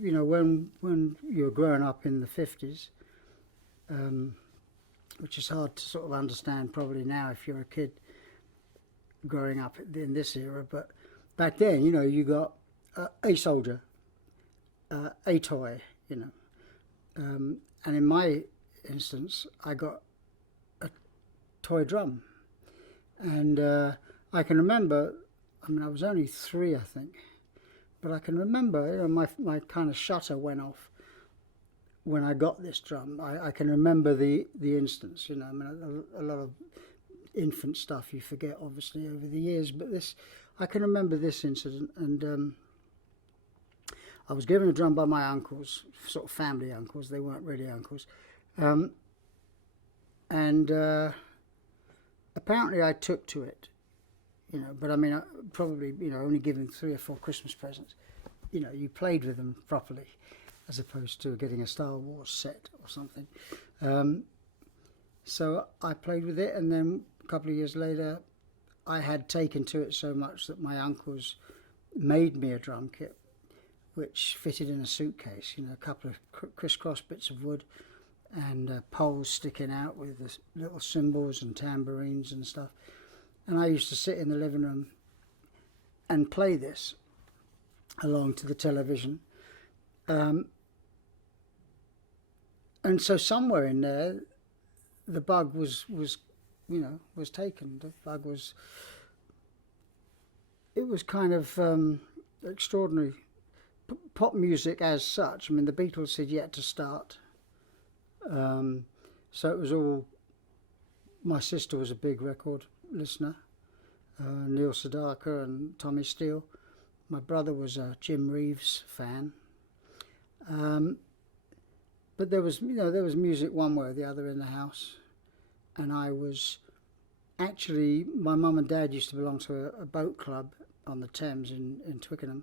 you know, when you were growing up in the 50s, which is hard to sort of understand probably now if you're a kid growing up in this era, but back then, you know, you got a soldier, a toy, you know, and in my instance, I got a toy drum, and I can remember, I mean, I was only 3, I think, but I can remember, you know, my kind of shutter went off when I got this drum. I can remember the instance, you know. I mean, a lot of infant stuff you forget, obviously, over the years, but this, I can remember this incident. And I was given a drum by my uncles, sort of family uncles. They weren't really uncles. And apparently I took to it, you know, but I mean, probably, you know, only given 3 or 4 Christmas presents. You know, you played with them properly, as opposed to getting a Star Wars set or something. So I played with it, and then a couple of years later, I had taken to it so much that my uncles made me a drum kit, which fitted in a suitcase, you know, a couple of crisscross bits of wood and poles sticking out with the little cymbals and tambourines and stuff. And I used to sit in the living room and play this along to the television. And so somewhere in there, the bug was you know, was taken. The bug was, it was kind of extraordinary. Pop music as such, I mean, the Beatles had yet to start. So it was all, my sister was a big record listener, Neil Sedaka and Tommy Steele. My brother was a Jim Reeves fan. But there was, you know, there was music one way or the other in the house. And I was, actually, my mum and dad used to belong to a boat club on the Thames in Twickenham,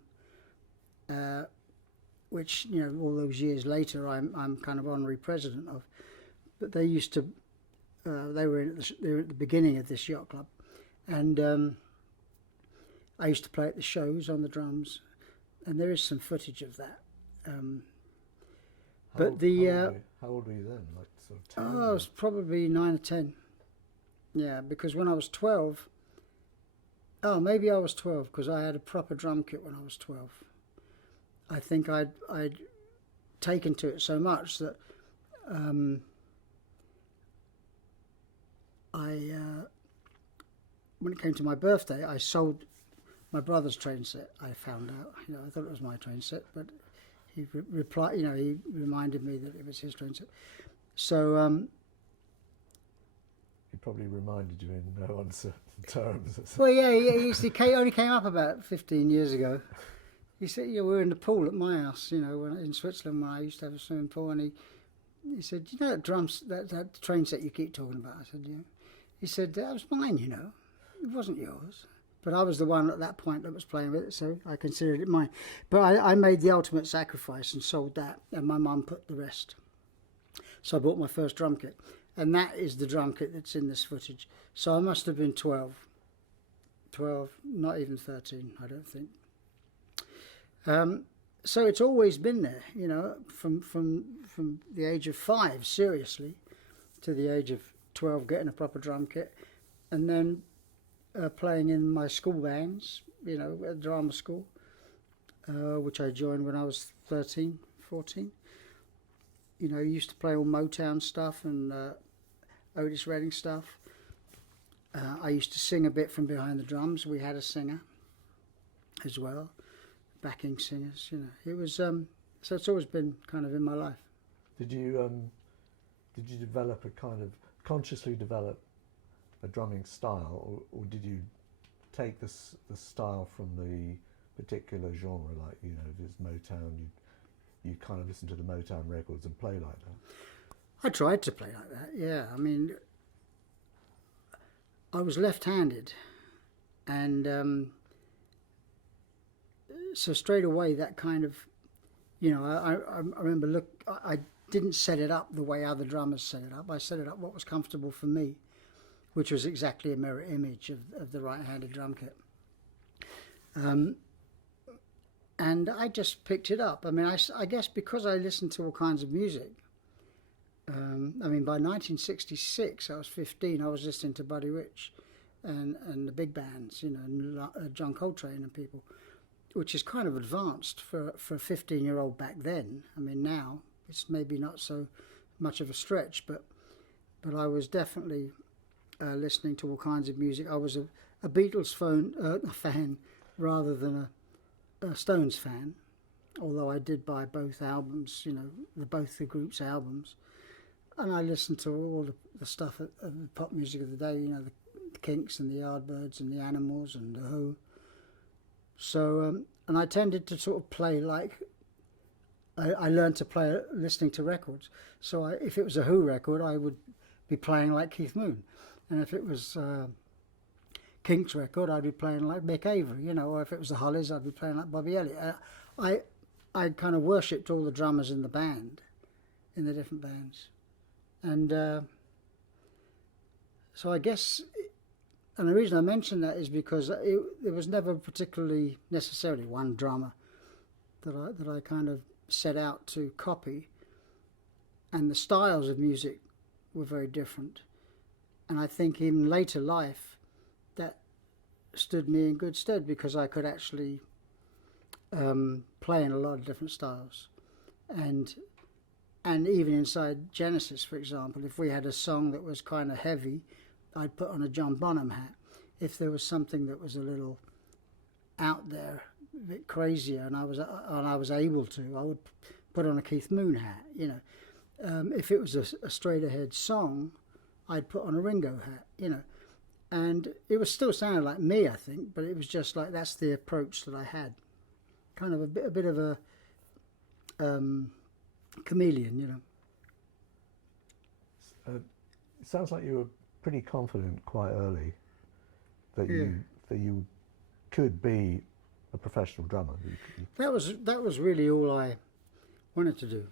which, you know, all those years later I'm kind of honorary president of. But they used to, they were at the beginning of this yacht club. And I used to play at the shows on the drums, and there is some footage of that. How old were you then? Like sort of 10? I was probably 9 or 10. Yeah, because when I was 12, maybe I was 12, because I had a proper drum kit when I was 12. I think I'd taken to it so much that when it came to my birthday, I sold my brother's train set. I found out, you know, I thought it was my train set, but he replied, you know, he reminded me that it was his train set. So he probably reminded you in no uncertain terms. Well, yeah, he only came up about 15 years ago. He said, yeah, we were in the pool at my house, you know, in Switzerland, when I used to have a swimming pool, and he said, you know that train set you keep talking about? I said, yeah. He said, that was mine, you know. It wasn't yours. But I was the one at that point that was playing with it, so I considered it mine. But I made the ultimate sacrifice and sold that, and my mum put the rest. So I bought my first drum kit, and that is the drum kit that's in this footage. So I must have been 12, not even 13, I don't think. So it's always been there, you know, from the age of 5, seriously, to the age of 12, getting a proper drum kit, and then playing in my school bands, you know, at drama school, which I joined when I was 13, 14. You know, used to play all Motown stuff and Otis Redding stuff. I used to sing a bit from behind the drums. We had a singer as well, backing singers, you know. It was, so it's always been kind of in my life. Did you develop a kind of, consciously develop a drumming style, or did you take the style from the particular genre, like, you know, if it's Motown, you kind of listen to the Motown records and play like that? I tried to play like that, yeah. I mean, I was left-handed, and so straight away that kind of, you know, I remember, I didn't set it up the way other drummers set it up. I set it up what was comfortable for me, which was exactly a mirror image of the right-handed drum kit. And and I just picked it up. I mean, I guess because I listened to all kinds of music. I mean, by 1966, I was 15. I was listening to Buddy Rich and the big bands, you know, and John Coltrane and people, which is kind of advanced for a 15-year-old back then. I mean, now it's maybe not so much of a stretch, but I was definitely listening to all kinds of music. I was a Beatles fan rather than a Stones fan, although I did buy both albums, you know, both the group's albums. And I listened to all the stuff of the pop music of the day, you know, the Kinks and the Yardbirds and the Animals and the Who. So, and I tended to sort of play like, I learned to play listening to records. So if it was a Who record, I would be playing like Keith Moon. And if it was Kinks record, I'd be playing like Mick Avery, you know, or if it was the Hollies, I'd be playing like Bobby Elliott. I kind of worshipped all the drummers in the band, in the different bands. And so I guess, and the reason I mention that is because there was never particularly necessarily one drummer that I kind of set out to copy, and the styles of music were very different. And I think in later life that stood me in good stead because I could actually play in a lot of different styles. And even inside Genesis, for example, if we had a song that was kind of heavy, I'd put on a John Bonham hat. If there was something that was a little out there, a bit crazier, and I was able to, I would put on a Keith Moon hat. You know, if it was a straight ahead song, I'd put on a Ringo hat. You know, and it was still sounding like me, I think, but it was just like that's the approach that I had, kind of a bit of a chameleon, you know. It sounds like you were pretty confident quite early that you could be a professional drummer. That was really all I wanted to do.